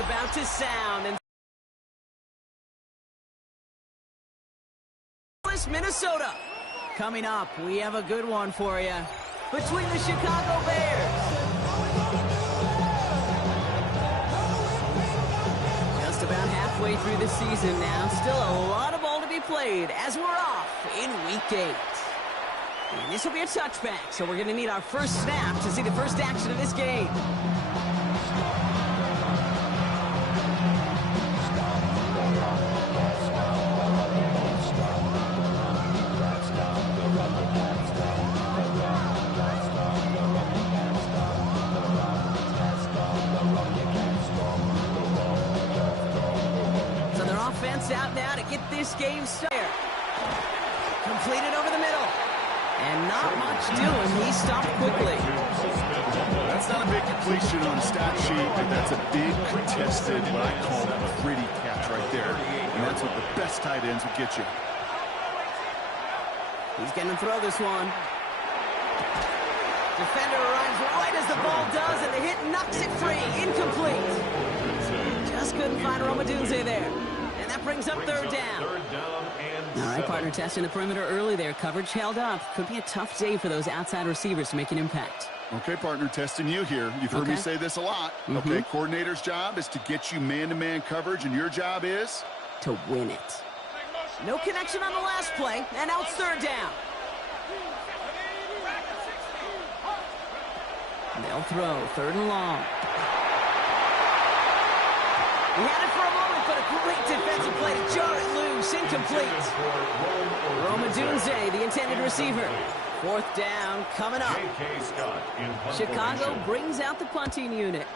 about to sound. And Minnesota. Coming up, we have a good one for you. Between the Chicago Bears. Just about halfway through the season now. Still a lot of ball to be played as we're off in Week 8. And this will be a touchback, so we're going to need our first snap to see the first action of this game. So their offense out now to get this game started. Completed over the middle. And not much doing. He stopped quickly. That's not a big completion on a stat sheet, but that's a big contested, what I call a pretty catch right there. And that's what the best tight ends would get you. He's going to throw this one. Defender arrives right as the ball does, and the hit knocks it free. Incomplete. Just couldn't find Romadunze there. And that brings up third down. All right, partner, testing the perimeter early there. Coverage held up. Could be a tough day for those outside receivers to make an impact. Okay, partner, testing you here. You've heard me say this a lot. Okay, coordinator's job is to get you man-to-man coverage, and your job is? To win it. No connection on the last play, and now it's third down. They'll throw, third and long. He had it for a moment, but a great defensive play to jar it loose. Incomplete. Romadunze, the intended receiver. Fourth down coming up. Chicago brings out the punting unit.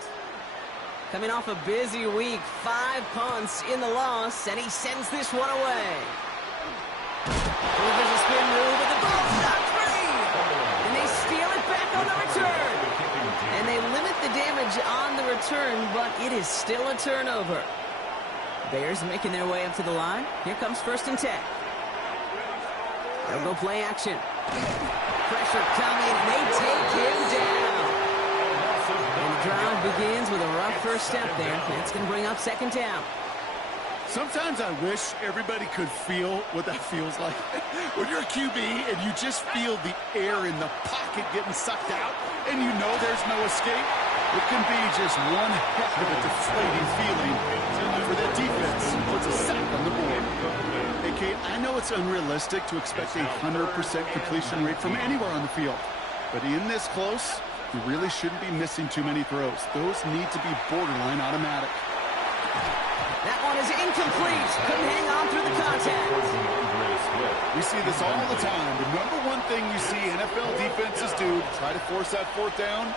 Coming off a busy week, 5 punts in the loss, and he sends this one away. There's a spin move, and the ball's not free. And they steal it back on the return. And they limit the damage on the return, but it is still a turnover. Bears making their way up to the line. Here comes first and 10. They'll go play action. Pressure coming, and they take him down. And the drive begins with a rough first step there. That's going to bring up second down. Sometimes I wish everybody could feel what that feels like. When you're a QB and you just feel the air in the pocket getting sucked out and you know there's no escape, it can be just one heck of a deflating feeling for that defense who puts a sack on the board. Hey, Kate, I know it's unrealistic to expect a 100% completion rate from anywhere on the field. But in this close, you really shouldn't be missing too many throws. Those need to be borderline automatic. That one is incomplete. Couldn't hang on through the contact. We see this all the time. The number one thing you see NFL defenses do to try to force that fourth down,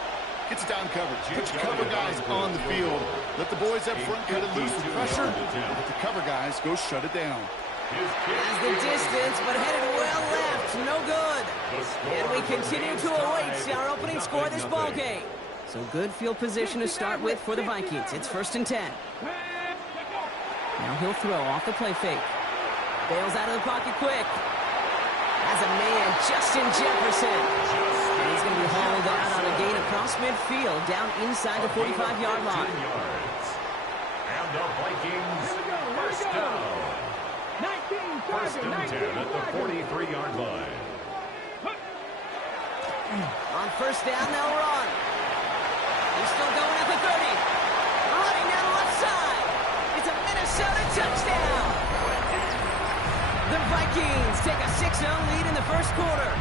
gets down coverage. Put your cover guys on the field. Let the boys up front cut it loose with pressure. Let the cover guys go shut it down. Has the distance, but headed well left. No good. And we continue to await our opening score of this ball game. So good field position to start with for the Vikings. It's first and 10. Now he'll throw off the play fake. Bails out of the pocket quick. Has a man, Justin Jefferson. And he's going to be hauled out on a gain across midfield, down inside the 45-yard line. And the Vikings first down. First and 10 at the 43-yard line. On first down, they'll run. He's still going at the 30. Running down the left side. It's a Minnesota touchdown. The Vikings take a 6-0 lead in the first quarter.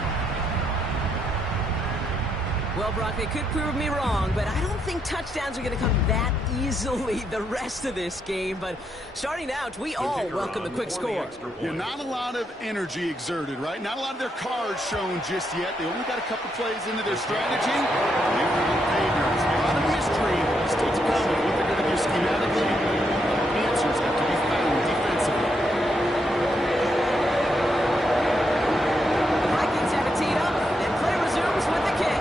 Well, Brock, they could prove me wrong, but I don't think touchdowns are going to come that easily the rest of this game. But starting out, we all welcome the quick score. Yeah, not a lot of energy exerted, right? Not a lot of their cards shown just yet. They only got a couple plays into their strategy. They found failures. A lot of mystery still to come with what they're going to do schematically. Answers have to be found defensively. The Vikings have it teed up, and play resumes with the kick.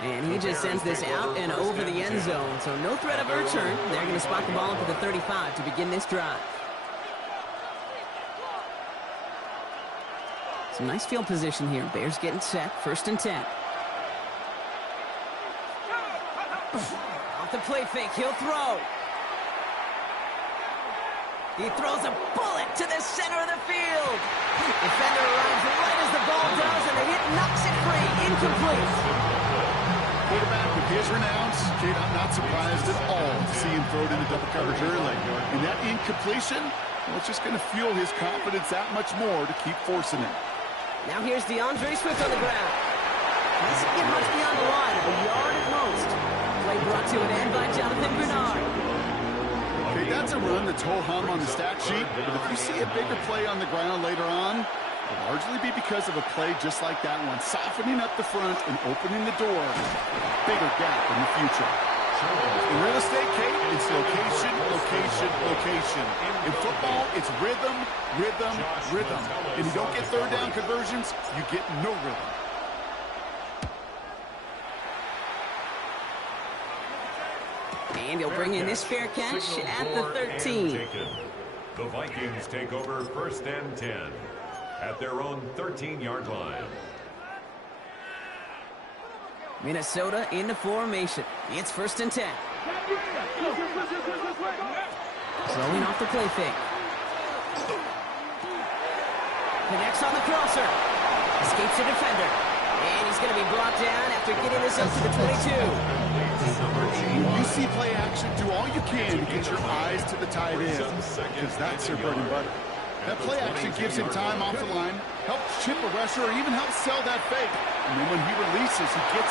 And he just sends this out and over the end zone. So no threat of a return. They're going to spot the ball up at the 35 to begin this drive. Some nice field position here. Bears getting set. First and 10. Off the play fake, he'll throw. He throws a bullet to the center of the field. Defender arrives right as the ball does, and the hit knocks it free. Incomplete. Quarterback with his renowns, Kate, I'm not surprised at all to see him throw it into double coverage early. And that incompletion, well, it's just going to fuel his confidence that much more to keep forcing it. Now here's DeAndre Swift on the ground. He doesn't get much beyond the line, a yard at most. Play brought to an end by Jonathan Bernard. Okay, that's a run that's ho-hum on the stat sheet, but if you see a bigger play on the ground later on, it'll largely be because of a play just like that one, softening up the front and opening the door for a bigger gap in the future. In real estate, Kate, it's location, location, location. In football, it's rhythm, rhythm, rhythm. And you don't get third down conversions, you get no rhythm. And he'll bring in this fair catch at the 13. The Vikings take over 1st and 10 at their own 13-yard line. Minnesota into formation. It's 1st and 10. Throwing off the play fake. Connects on the crosser. Escapes the defender. And he's going to be brought down after getting this up to the 22. You see play action, do all you can to get your eyes to the tight end, because that's their bread and butter. That play action gives him time off the line, helps chip a rusher, or even helps sell that fake. And then when he releases, he gets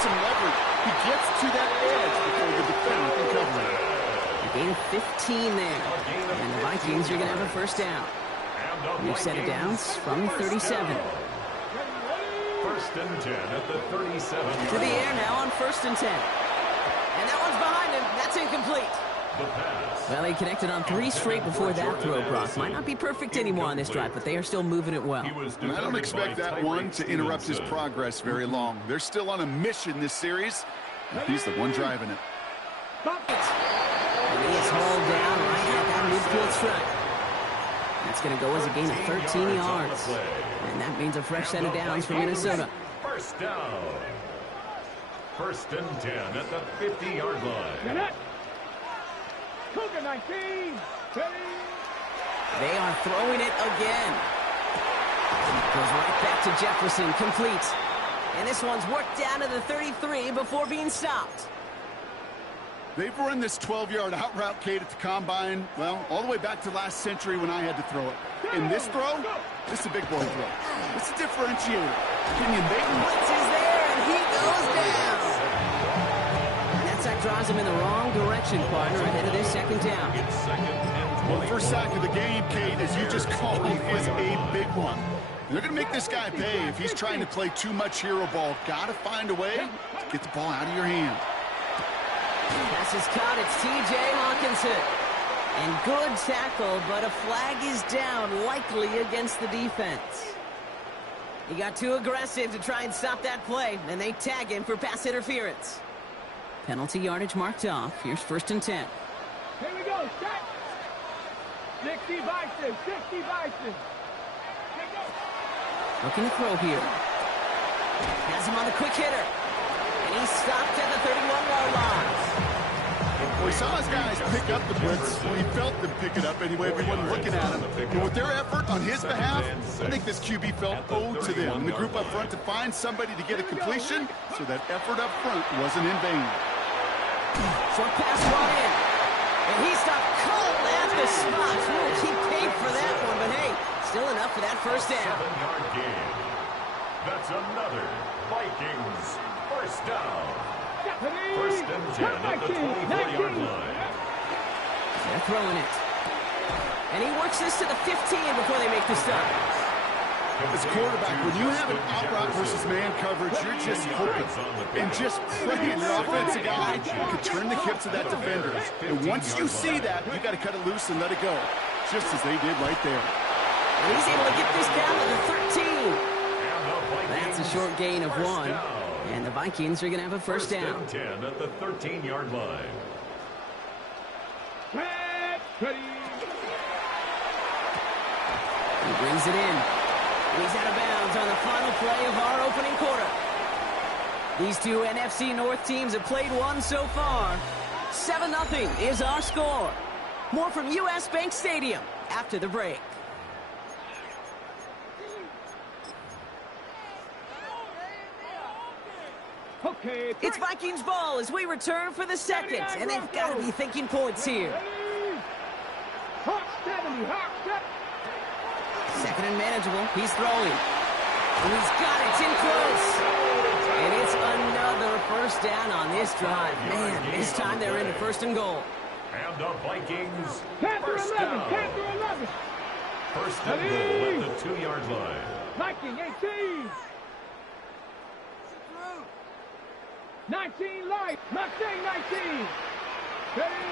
some leverage. He gets to that edge before the defender can cover it. A gain of 15 there. And the Vikings are going to have a 1st down. New set of downs from 37. 1st and 10 at the 37. To the air now on 1st and 10. And that one's behind him. That's incomplete. Well, he connected on 3 straight before that throw, Brock. Might not be perfect anymore on this drive, but they are still moving it well. And I don't expect that one to interrupt his progress very long. They're still on a mission this series, and he's the one driving it. And he is hauled down right at that midfield stripe. That's going to go as a gain of 13 yards. And that means a fresh set of downs for Minnesota. 1st down. 1st and 10 at the 50-yard line. Cougar 19. They are throwing it again. Goes right back to Jefferson, complete. And this one's worked down to the 33 before being stopped. They've run this 12-yard out route, Kate, at the combine, well, all the way back to last century when I had to throw it. In this throw, this is a big boy throw. It's a differentiator. Can you make him? Blitz is there, and he goes down. That sack drives him in the wrong direction, partner, ahead of this 2nd down. Well, the first sack of the game, Kate, as you just called, is a big one. And they're going to make this guy pay if he's trying to play too much hero ball. Got to find a way to get the ball out of your hand. Pass is caught. It's T.J. Hawkinson. And good tackle, but a flag is down, likely against the defense. He got too aggressive to try and stop that play, and they tag him for pass interference. Penalty yardage marked off. Here's 1st and 10. Here we go. Set. 60 Vikings. 60 Vikings. Looking to throw here. Has him on the quick hitter. And he's stopped at the 31-yard line. Well, he saw his guys pick up the blitz. Well, he felt them pick it up anyway. Everyone looking at him. But with their effort on his behalf, I think this QB felt owed to them. And the group up front to find somebody to get a completion, so that effort up front wasn't in vain. Short pass brought in. And he stopped cold at the spot. He paid for that one, but hey, still enough for that 1st down. 7-yard gain. That's another Vikings 1st down. 1st and 10 at the 24-yard line. They're throwing it. And he works this to the 15 before they make the stop. As quarterback, when you have an out route versus man coverage, you're just hoping and just praying your offensive guy can turn the hips of that defender. And once you see that, you got to cut it loose and let it go, just as they did right there. And he's able to get this down to the 13. That's a short gain of 1. And the Vikings are going to have a 1st down. 1st and 10 at the 13-yard line. He brings it in. He's out of bounds on the final play of our opening quarter. These two NFC North teams have played one so far. 7-0 is our score. More from U.S. Bank Stadium after the break. Okay, It's Vikings ball as we return for the second, and they've got to be thinking points here. Hawk 70, Hawk 70. Second and manageable. He's throwing. And he's got it. It's in close. And it's another first down on this drive. Man, this time they're into first and goal. And the Vikings, Panther first 11, down. Panther 11. First and goal at the 2-yard line. Viking 18. 19 light. Mustang 19. Ready?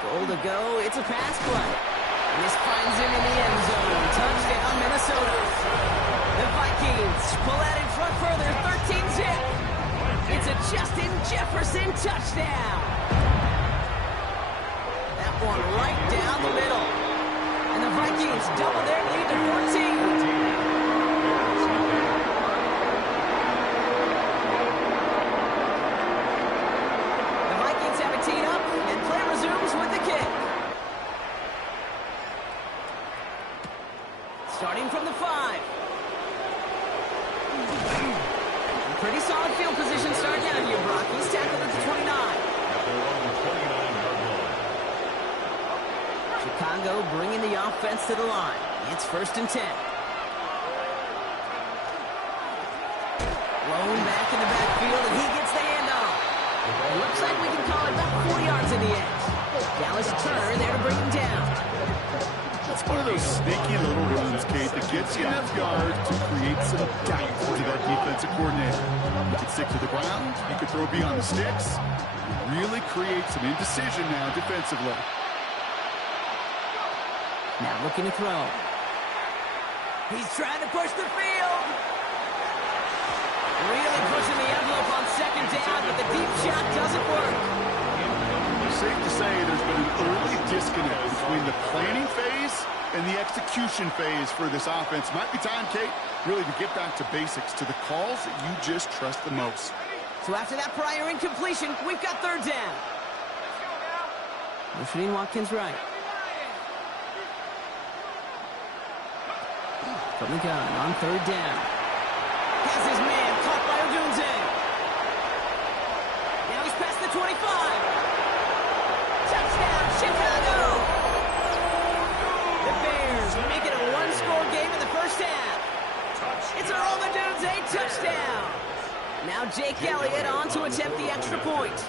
Goal to go. It's a pass play. And this finds him in the end zone. Touchdown, Minnesota. The Vikings pull out in front further, 13-zip. It's a Justin Jefferson touchdown. That one right down the middle. And the Vikings double their lead to 14. The Vikings have it teed up, and play resumes with the kick. Starting from the 5. Pretty solid field position starting out here, Brock. He's tackled at the 29. Chicago bringing the offense to the line. It's first and 10. Blown back in the backfield, and he gets the handoff. It looks like we can call it about 4 yards in the end. Dallas Turner there to bring him down. That's one of those sneaky little runs, Kate, that gets you enough yards to create some doubt to that defensive coordinator. You can stick to the ground, you can throw beyond the sticks, you really create some indecision now defensively. Now looking to throw. He's trying to push the field. Really pushing the envelope on second down, but the deep shot doesn't work. Safe to say there's been an early disconnect between the planning phase and the execution phase for this offense. Might be time, Kate, really to get back to basics, to the calls that you just trust the most. So after that prior incompletion, we've got third down. Motioning Watkins right. From the gun on third down. Has his man caught by Odunze. Now he's past the 25. Touchdown, Chicago! The Bears make it a one-score game in the first half. It's a Odunze touchdown. Now Jake Elliott on to attempt the extra point.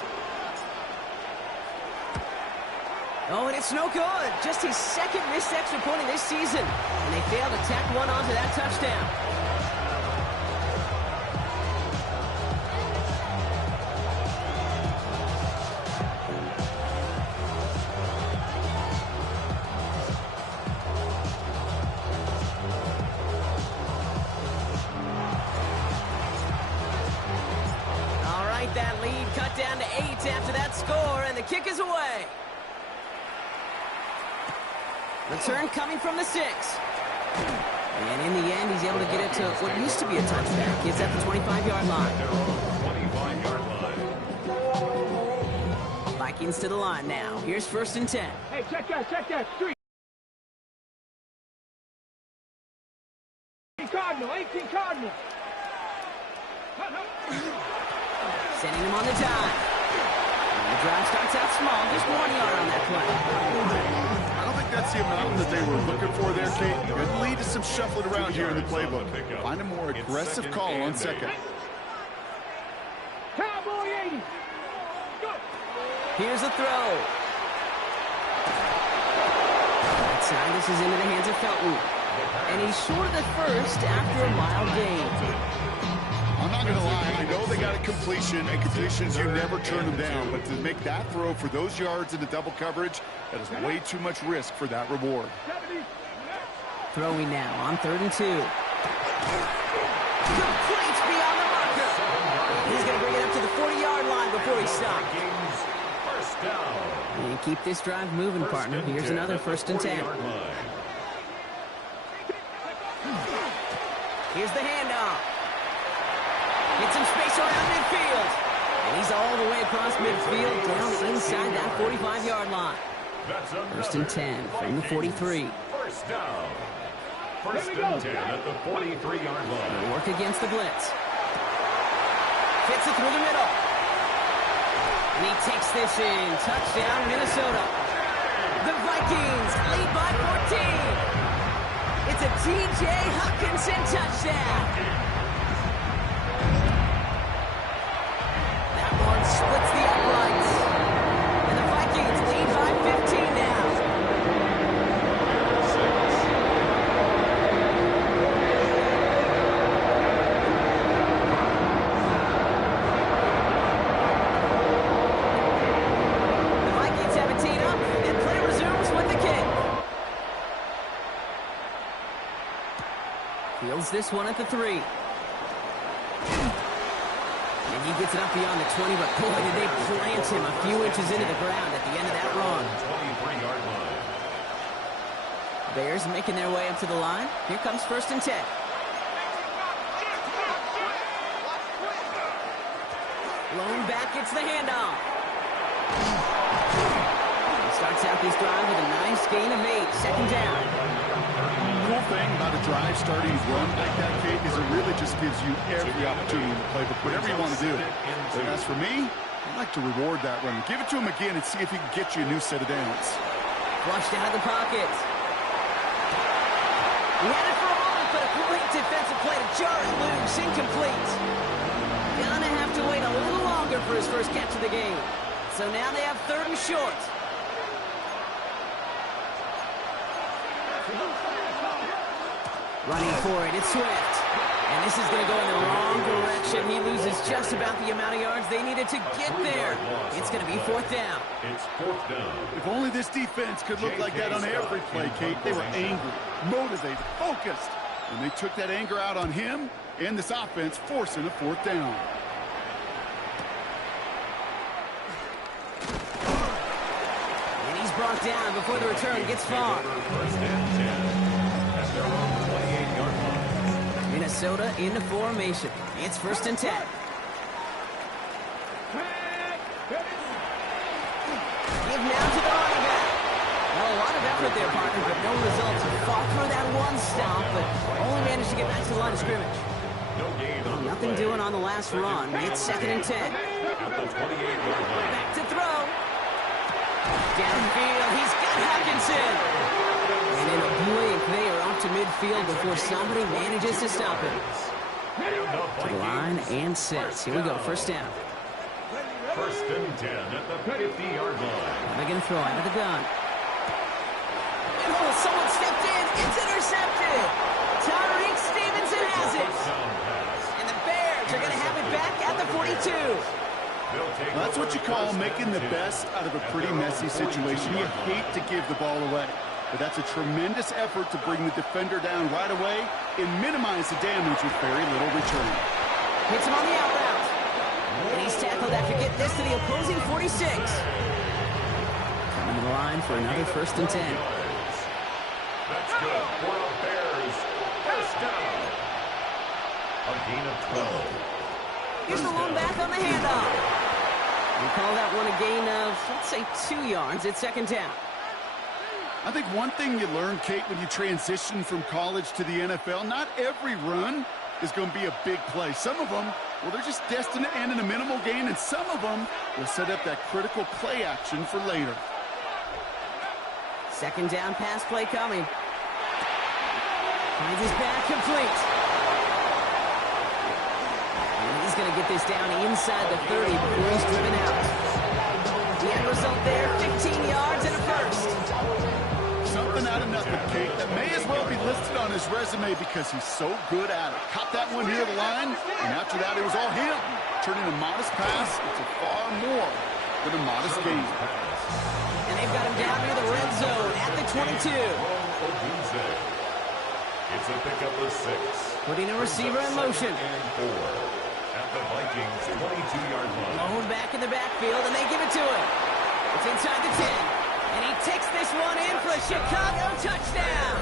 Oh, and it's no good. Just his second missed extra point of this season. And they failed to tack one onto that touchdown. All right, that lead cut down to 8 after that score, and the kick is away. Return coming from the 6. And in the end, he's able to get it to what used to be a touchback. It's at the 25-yard line. 25-yard line. Vikings to the line now. Here's first and 10. Hey, check that. Street. 18 Cardinal. Sending him on the dive. And the drive starts out small. Just 1 yard on that play. I don't think that's the amount that they were looking for there, Kate. Could lead to some shuffling around here in the playbook. Find a more aggressive call on second. Cowboy 80. Go. Here's a throw. Outside, this is into the hands of Felton. And he's short of the first after a mild gain. I'm not going to lie, I know they got a completion, and completions, you never turn them down. But to make that throw for those yards in the double coverage, that is way too much risk for that reward. Throwing now on third and 2. Complete beyond the marker. He's going to bring it up to the 40-yard line before he stops. First down. And keep this drive moving, partner. Here's another first and 10. Here's the handoff. Get some space around midfield. And he's all the way across midfield, down inside that 45-yard line. First and 10 from the 43. First down. First and 10 at the 43-yard line. They'll work against the blitz. Fits it through the middle. And he takes this in. Touchdown, Minnesota. The Vikings lead by 14. It's a T.J. Hockenson touchdown. That one splits the uprights. And the Vikings lead by 15 now. The Vikings have it teed up, and play resumes with the kick. Fields this one at the 3. And he gets it up beyond the 20, but boy, did they plant him a few inches into the ground at the end of that run. 23-yard line. Bears making their way up to the line. Here comes first and 10. Lone back gets the handoff. He starts out this drive with a nice gain of 8. Second down. Cool thing about a drive starting run like that, Kate, is it really just gives you every opportunity to play whatever you want to do. But as for me, I like to reward that run. Give it to him again and see if he can get you a new set of downs. Flushed out of the pocket. He had it for a moment, but a great defensive play to jar it loose. Incomplete. Gonna have to wait a little longer for his first catch of the game. So now they have third and short. Running for it, it's Swift. And this is going to go in the wrong direction. He loses just about the amount of yards they needed to get there. It's going to be fourth down. It's fourth down. If only this defense could look like that on every play, Kate. They were angry, motivated, focused. And they took that anger out on him and this offense, forcing a fourth down. And he's brought down before the return gets far. First and 10 at their own 28-yard line. Minnesota into formation. It's first and 10. Give now to the running back. Well, a lot of effort there, partner, but no results. Fought through that one stop, but only managed to get back to the line of scrimmage. No gain on the Nothing play. doing on the last run. It's second and 10. At the 28-yard line. Back to throw. Downfield, he's got Hockenson. And in a blink, they are off to midfield before somebody manages to stop him. To the line and sets. Here we go, first down. First and 10 at the 50-yard line. They're going to throw out of the gun. Oh, someone stepped in. It's intercepted. Tyreek Stevenson has it. And the Bears are going to have it back at the 42. Well, that's what you call making the best out of a pretty messy situation. You hate to give the ball away, but that's a tremendous effort to bring the defender down right away and minimize the damage with very little return. Hits him on the out route. And he's tackled after getting this to the opposing 46. Coming to the line for another first and 10. That's good for the Bears. First down. A gain of 12. Here's the lone back on the handoff. We call that one a gain of, let's say, 2 yards at second down. I think one thing you learn, Kate, when you transition from college to the NFL, not every run is going to be a big play. Some of them, well, they're just destined to end in a minimal gain, and some of them will set up that critical play action for later. Second down pass play coming. Finds his back complete. And he's going to get this down inside the 30 before he's driven out. The end result there, 15 yards and a first. Something out of nothing, Kate, that may as well be listed on his resume because he's so good at it. Caught that one near the line, and after that it was all him. Turning a modest pass into far more than a modest gain. And they've got him down near the red zone at the 22. It's a pickup of 6. Putting a receiver in motion. And 4 at the Vikings 22-yard line. Lone back in the backfield, and they give it to him. It's inside the 10. And he takes this one in for a Chicago touchdown.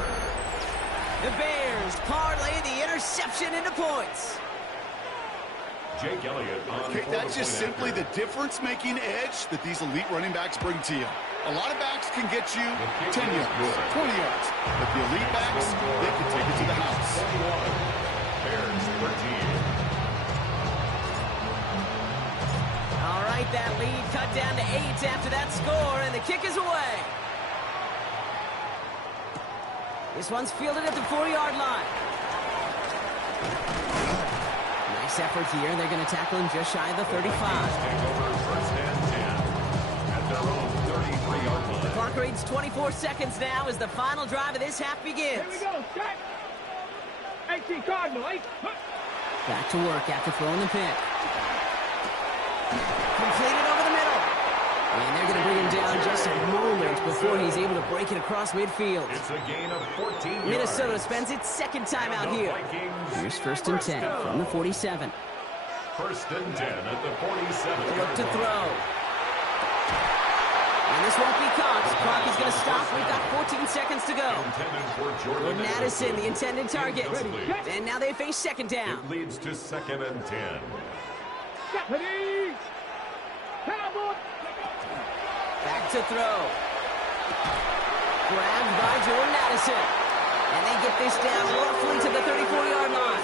The Bears parlay the interception into points. Jake Elliott on Okay, that's just simply the difference-making edge that these elite running backs bring to you. A lot of backs can get you 10 yards, 20 yards, but the elite backs, they can take it to the house. 21. Bears 13. All right, that lead cut down to 8 after that score, and the kick is away. This one's fielded at the 4-yard line. Nice effort here. They're going to tackle him just shy of the 35. Take over first and 10 at their own 33-yard line. The clock reads 24 seconds now as the final drive of this half begins. Here we go, set. 18 Cardinal, 8. Back to work after throwing the pick. Completed over the middle. And they're going to bring him down just a moment before he's able to break it across midfield. It's a gain of 14 yards. Minnesota spends its second time out here. Here's first and 10 from the 47. First and 10 at the 47. Look to throw. And this won't be caught. The clock is going to stop. We've got 14 seconds to go. Intended for Jordan Madison, the intended target. Incomplete. And now they face second down. It leads to second and 10. Deputy. Cowboy. Back to throw. Grabbed by Jordan Addison. And they get this down roughly to the 34-yard line.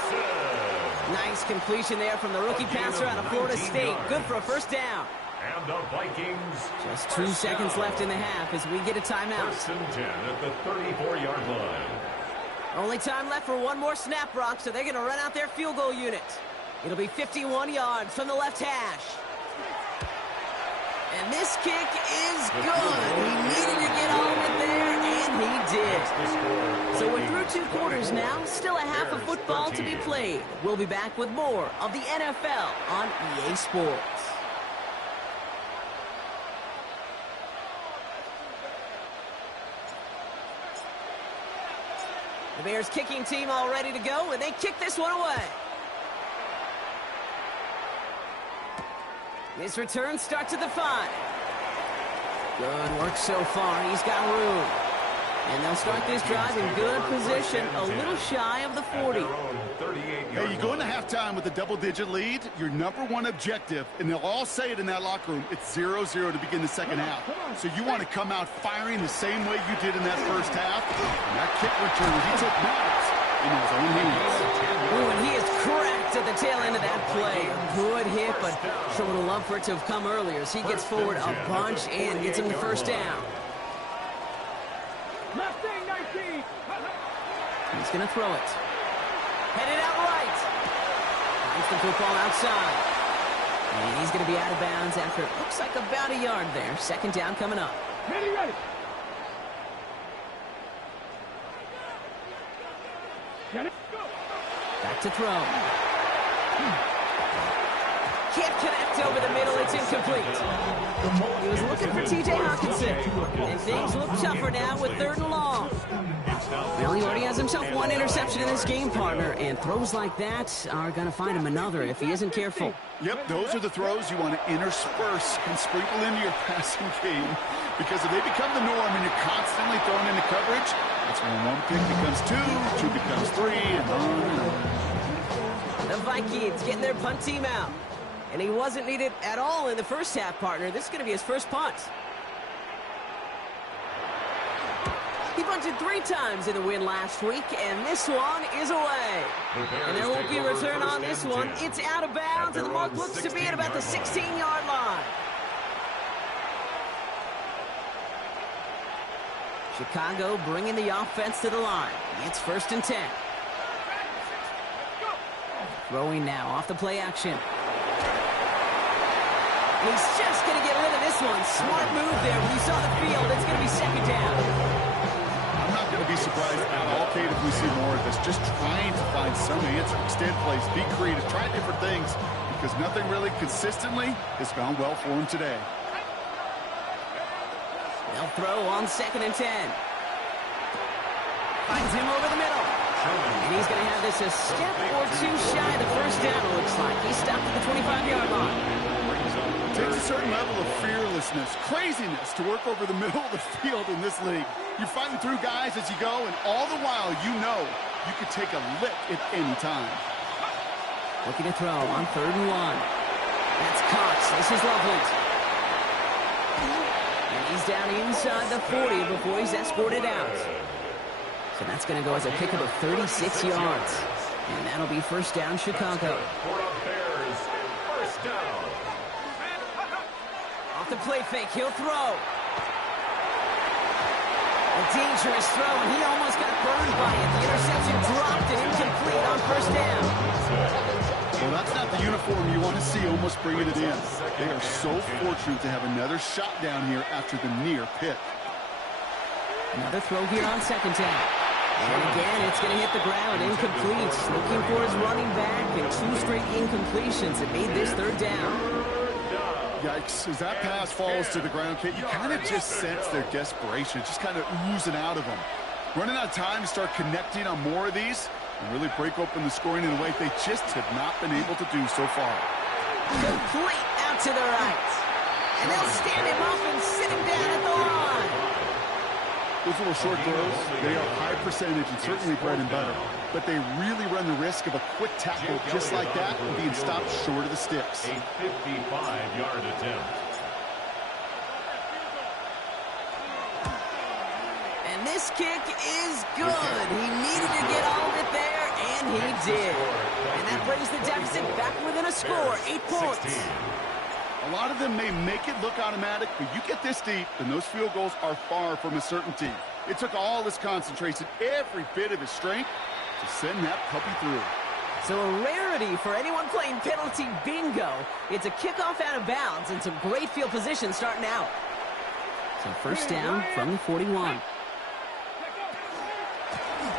Nice completion there from the rookie passer out of Florida State. Good for a first down. And the Vikings. Just 2 seconds left in the half as we get a timeout. First and 10 at the 34-yard line. Only time left for one more snap, Brock, so they're going to run out their field goal unit. It'll be 51 yards from the left hash. And this kick is good. He needed to get all of it there, and he did. So we're through 2 quarters now. Still a half of football to be played. We'll be back with more of the NFL on EA Sports. The Bears kicking team all ready to go, and they kick this one away. This return starts at the 5. Good work so far. He's got room. And they'll start this drive in good position, a little shy of the 40. Hey, you go into halftime with a double-digit lead, your #1 objective, and they'll all say it in that locker room, it's 0-0 to begin the second half. So you want to come out firing the same way you did in that first half. And that kick return, he took matters in his own hands. Ooh, and he is cracked at the tail end of that play. A good hit, but sure would have loved for it to have come earlier as he gets forward a bunch and gets him the first down. Left thing, 19. He's going to throw it. Headed out right. Finds the football outside. And he's going to be out of bounds after it looks like about a yard there. Second down coming up. Ready, ready. Get it. Go. Back to throw. Can't connect over the middle. It's incomplete. He was looking for T.J. Hawkinson. And things look tougher now with 3rd and long. Well, he already has himself 1 interception in this game, partner. And throws like that are going to find him another if he isn't careful. Yep, those are the throws you want to intersperse and sprinkle into your passing game. Because if they become the norm and you're constantly throwing into coverage, that's when 1 pick becomes 2, 2 becomes 3, and on and on. The Vikings getting their punt team out. And he wasn't needed at all in the first half, partner. This is going to be his first punt. He punted 3 times in the win last week, and this one is away. And there won't be a return on this one. It's out of bounds, and the mark looks to be at about the 16-yard line. Chicago bringing the offense to the line. It's first and 10. Throwing now off the play action. He's just going to get rid of this one. Smart move there. When you saw the field, it's going to be second down. I'm not going to be surprised at all, Kate, if we see more of this. Just trying to find some answer. Extend plays, be creative, try different things, because nothing really consistently has gone well for him today. They'll throw on second and 10. Finds him over the middle. And he's going to have this a step or 2 shy of the first down, it looks like. He's stopped at the 25-yard line. It takes a certain level of fearlessness, craziness to work over the middle of the field in this league. You're fighting through guys as you go, and all the while you know you could take a lick at any time. Looking to throw on 3rd and 1. That's Cox. This is Loveland. And he's down inside the 40 before he's escorted out. So that's going to go as a pickup of 36 yards. And that'll be 1st down, Chicago. Off the play fake, he'll throw. A dangerous throw, and he almost got burned by it. The interception dropped and incomplete on 1st down. Well, that's not the uniform you want to see almost bringing it in. They are so fortunate to have another shot down here after the near pick. Another throw here on 2nd down. And again, it's going to hit the ground, incomplete. Looking for his running back, and 2 straight incompletions. It made this 3rd down. Yikes, as that pass falls to the ground, Kate, you kind of just sense their desperation, just kind of oozing out of them. Running out of time to start connecting on more of these and really break open the scoring in a way they just have not been able to do so far. Complete out to the right. And they'll stand him up and sit him down at the line. Those little short throws, they are high percentage and certainly bread and butter. But they really run the risk of a quick tackle just like that and being stopped short of the sticks. A 55-yard attempt. And this kick is good. He needed to get all of it there, and he did. And that brings the deficit back within a score, 8 points. A lot of them may make it look automatic, but you get this deep, and those field goals are far from a certainty. It took all his concentration, every bit of his strength, to send that puppy through. So a rarity for anyone playing penalty bingo. It's a kickoff out of bounds and some great field position starting out. So 1st down from the 41.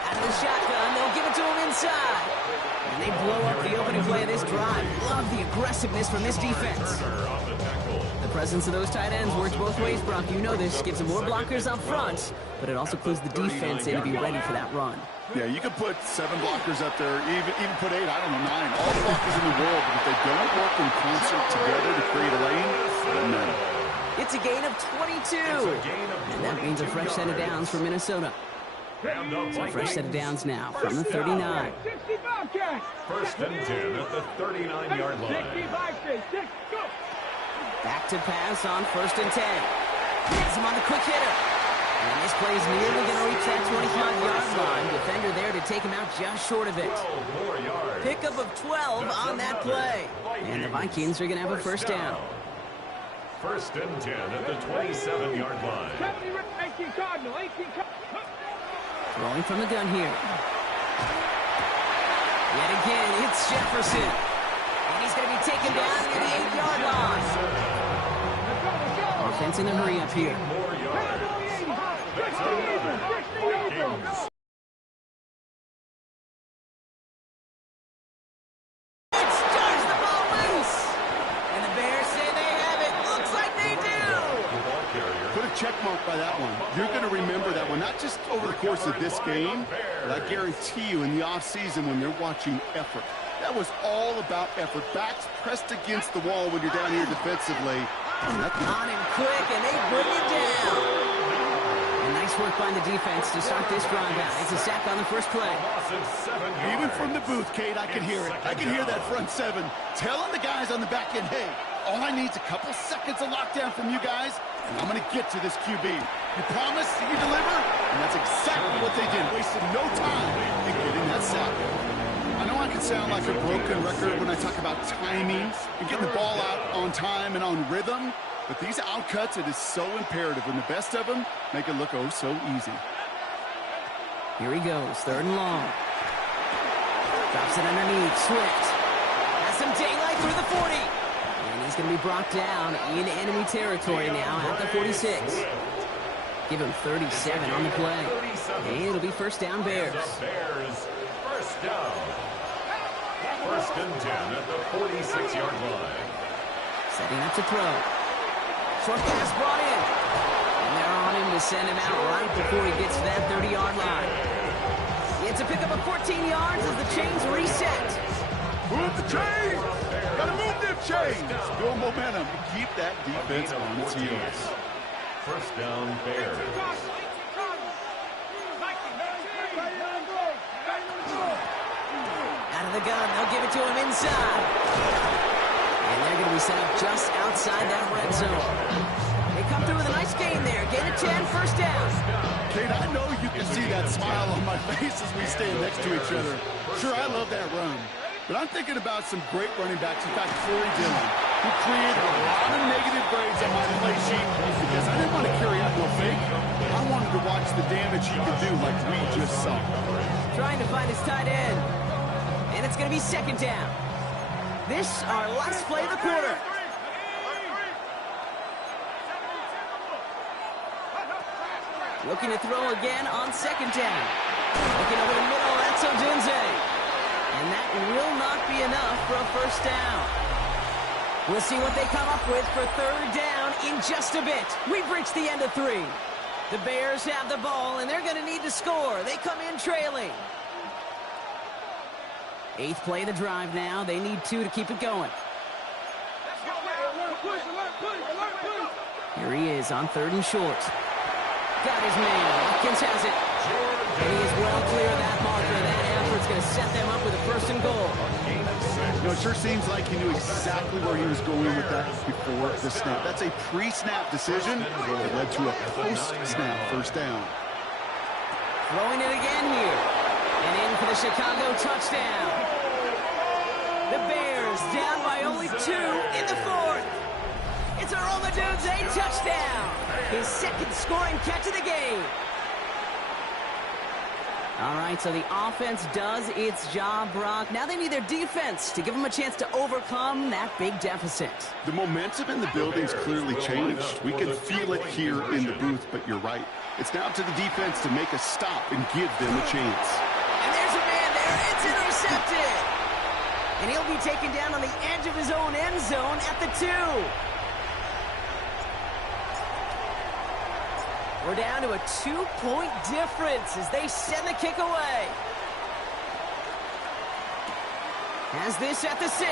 Out of the shotgun, they'll give it to him inside. And they blow up the opening play of this drive. Love the aggressiveness from this defense. The presence of those tight ends works both ways, Brock. You know this. Gives them more blockers up front, but it also clues the defense in to be ready for that run. Yeah, you could put 7 blockers up there, even put 8, I don't know, 9. All the blockers in the world, but if they don't work in concert together to create a lane, then no. It's a gain of 22. And that means a fresh set of downs for Minnesota. So a fresh set of downs now from the 39. 1st and 10 at the 39-yard line. Back to pass on 1st and 10. Gets him on the quick hitter. And this play is nearly going to reach that 25-yard line. Defender there to take him out just short of it. Pickup of 12 on that play. And the Vikings are going to have a 1st down. 1st and 10 at the 27-yard line. Throwing from the gun here. Yet again, it's Jefferson. And he's going to be taken down near the 8-yard line. Offense in the hurry up here. That's another Vikings. It stars the ball loose. And the Bears say they have it. Looks like they do. Put a check mark by that one. You're going to remember that one, not just over the course of this game, but I guarantee you in the offseason when they're watching effort. That was all about effort. Backs pressed against the wall when you're down here defensively. On him quick, and they bring it down. And nice work by the defense to start this drive out. It's a sack on the first play. Even from the booth, Kate, I can hear it. I can hear that front 7 telling the guys on the back end, hey, all I need is a couple seconds of lockdown from you guys, and I'm going to get to this QB. You promise, you deliver, and that's exactly what they did. Wasted no time in getting that sack. I know I can sound like a broken record when I talk about timing and getting the ball out on time and on rhythm, but these outcuts, it is so imperative, and the best of them make it look oh so easy. Here he goes, 3rd and long. Drops it underneath, Swift. Has some daylight through the 40. And he's going to be brought down in enemy territory now at the 46. Give him 37 on the play. And it'll be 1st down Bears. Bears, 1st down. 1st and 10 at the 46-yard line. Setting up to throw. Short pass brought in. And they're on him to send him out right before he gets to that 30-yard line. It's a pickup of 14 yards as the chains reset. Move the chains! Gotta move them chains! Build momentum. Keep that defense on its heels. 1st down Bears. Out of the gun. They'll give it to him inside. And they're going to be set up just outside that red zone. They come through with a nice gain there. Gain of 10, first down. Kate, I know you can see that smile on my face as we stand next to each other. Sure, I love that run. But I'm thinking about some great running backs. In fact, Corey Dillon, who created a lot of negative grades on my play sheet because I didn't want to carry out no fake. I wanted to watch the damage he could do like we just saw. Trying to find his tight end. And it's going to be second down. This, our last play of the quarter. Looking to throw again on second down. Looking over the middle, that's Odunze. And that will not be enough for a first down. We'll see what they come up with for third down in just a bit. We've reached the end of 3. The Bears have the ball, and they're going to need to score. They come in trailing. 8th play of the drive now. They need 2 to keep it going. Here he is on 3rd and short. Got his man. Watkins has it. And he is well clear of that marker. That effort's going to set them up with a 1st and goal. You know, it sure seems like he knew exactly where he was going with that before the snap. That's a pre-snap decision that led to a post-snap first down. Throwing it again here. And in for the Chicago touchdown. The Bears down by only 2 in the 4th. It's a Romadunze touchdown. His 2nd scoring catch of the game. All right, so the offense does its job, Brock. Now they need their defense to give them a chance to overcome that big deficit. The momentum in the building's clearly changed. We can feel it here in the booth, but you're right. It's now up to the defense to make a stop and give them a chance. And there's a man there. It's intercepted. And he'll be taken down on the edge of his own end zone at the 2. We're down to a 2-point difference as they send the kick away. Has this at the 6.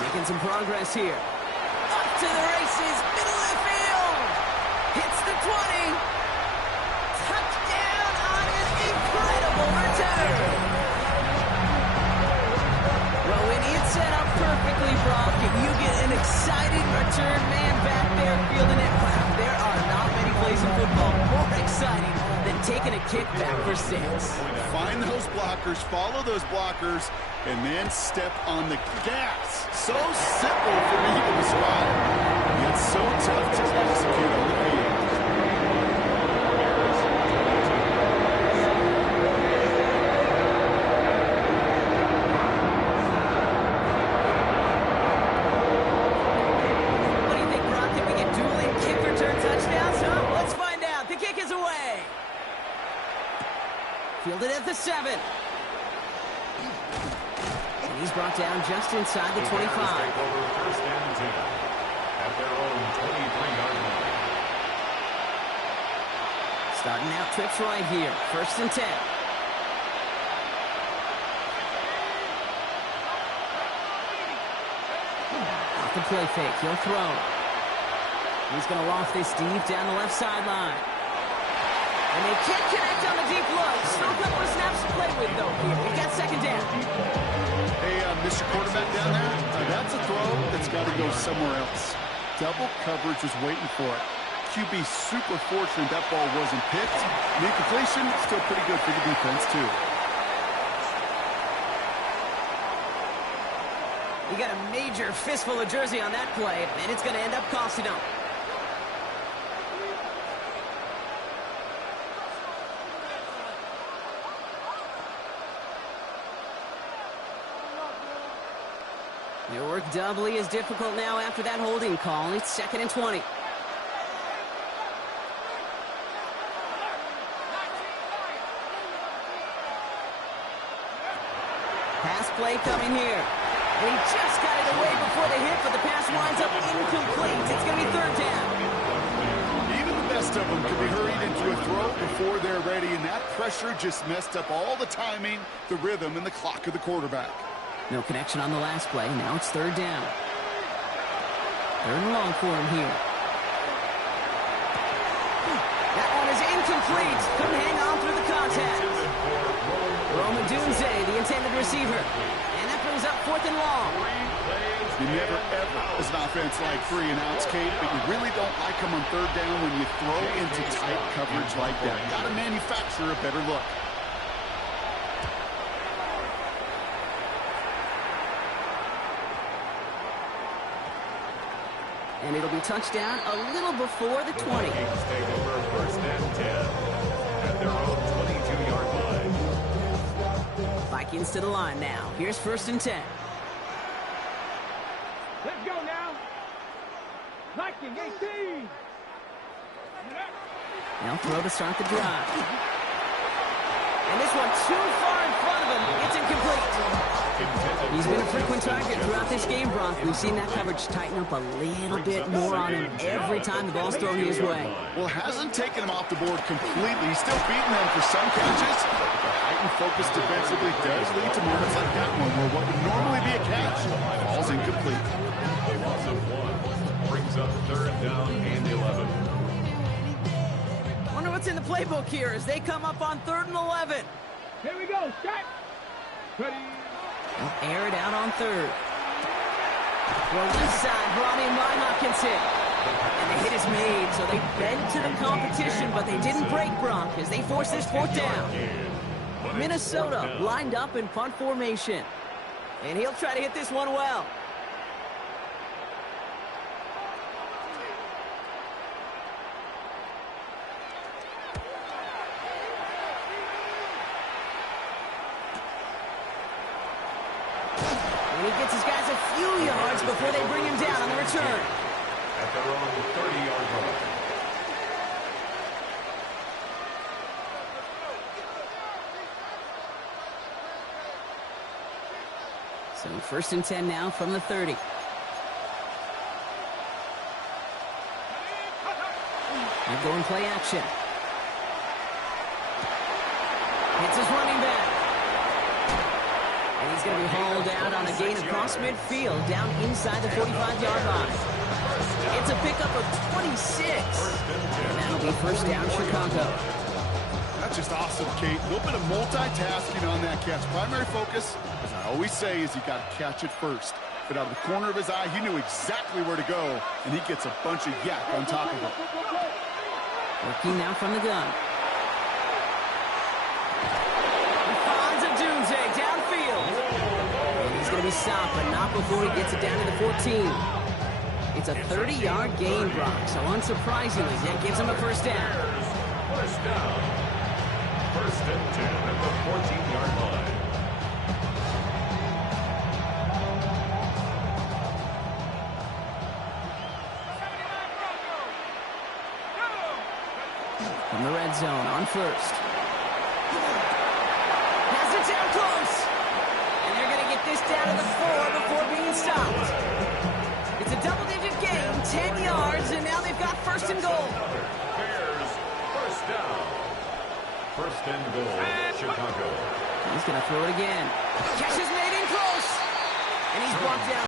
Making some progress here. Up to the races, middle of the field. Hits the 20. Touchdown on an incredible return. Well, when it's set up perfectly, Brock, if you get an exciting return man back there fielding it, wow, there are not many plays in football more exciting than taking a kick back for 6. Find those blockers, follow those blockers, and then step on the gas. So simple for me to describe, yet so tough to execute on the field. Fielded at the 7. And he's brought down just inside the 25. First and 10 at their own 23-yard line. Starting out trips right here. 1st and 10. Off the play fake. He'll throw. He's going to loft this deep down the left sideline. And they can't connect on the deep look. Still a couple of snaps to play with, though, here. We got 2nd down. Hey, Mr. Quarterback down there, that's a throw that's got to go somewhere else. Double coverage is waiting for it. QB super fortunate that ball wasn't picked. And incompletion, still pretty good for the defense, too. You got a major fistful of jersey on that play, and it's going to end up costing them. Their work doubly as difficult now after that holding call. It's 2nd and 20. Pass play coming here. And he just got it away before the hit, but the pass winds up incomplete. It's going to be 3rd down. Even the best of them can be hurried into a throw before they're ready, and that pressure just messed up all the timing, the rhythm, and the clock of the quarterback. No connection on the last play. Now it's 3rd down. 3rd and long for him here. That one is incomplete. Couldn't hang on through the contact. Roma Dunze, the intended receiver. And that brings up 4th and long. You never, ever, as an offense, like 3 and outs, Kate, but you really don't like them on 3rd down when you throw into tight coverage like that. Got to manufacture a better look. And it'll be touchdown a little before the 20. Vikings take over 1st and 10 at their own 22-yard line. Vikings to the line now. Here's 1st and 10. Let's go now. Viking 18. Now throw to start the drive. And this one too far in front of him. It's incomplete. He's been a frequent target throughout this game, Bronk. We've seen that coverage tighten up a little bit more on him every time the ball's thrown his way. Well, it hasn't taken him off the board completely. He's still beating them for some catches. The heightened focus defensively does lead to moments like that one where what would normally be a catch falls incomplete. Loss of 1 brings up 3rd down and 11. Wonder what's in the playbook here as they come up on 3rd and 11. Here we go. Start. Ready. They'll air it out on 3rd. Well, this side brought in Hopkinson. And the hit is made, so they bent to the competition, but they didn't break, Bronk, as they force this 4th down. Minnesota lined up in punt formation. And he'll try to hit this one well. And he gets his guys a few yards before they bring him down on the return. At their own 30-yard line. So 1st and 10 now from the 30. Now go and play action. Hits his running back. And he's going to be hauled out on a gain across midfield down inside the 45-yard line. It's a pickup of 26. And that'll be 1st down Chicago. That's just awesome, Kate. A little bit of multitasking on that catch. Primary focus, as I always say, is you got to catch it first. But out of the corner of his eye, he knew exactly where to go, and he gets a bunch of yak on top of it. Working now from the gun. Dunze downfield. And he's going to be stopped, but not before he gets it down to the 14. It's a 30-yard gain, Brock, so unsurprisingly, that gives him a 1st down. 1st down. 1st and 10 at the 14-yard line. From the red zone on 1st. Has it down close. And they're going to get this down to the 4 before being stopped. It's a double-digit gain, 10 yards, and now they've got 1st and goal. Bears, 1st down. 1st and goal, Chicago. He's going to throw it again. Catch is made in close. And he's brought down.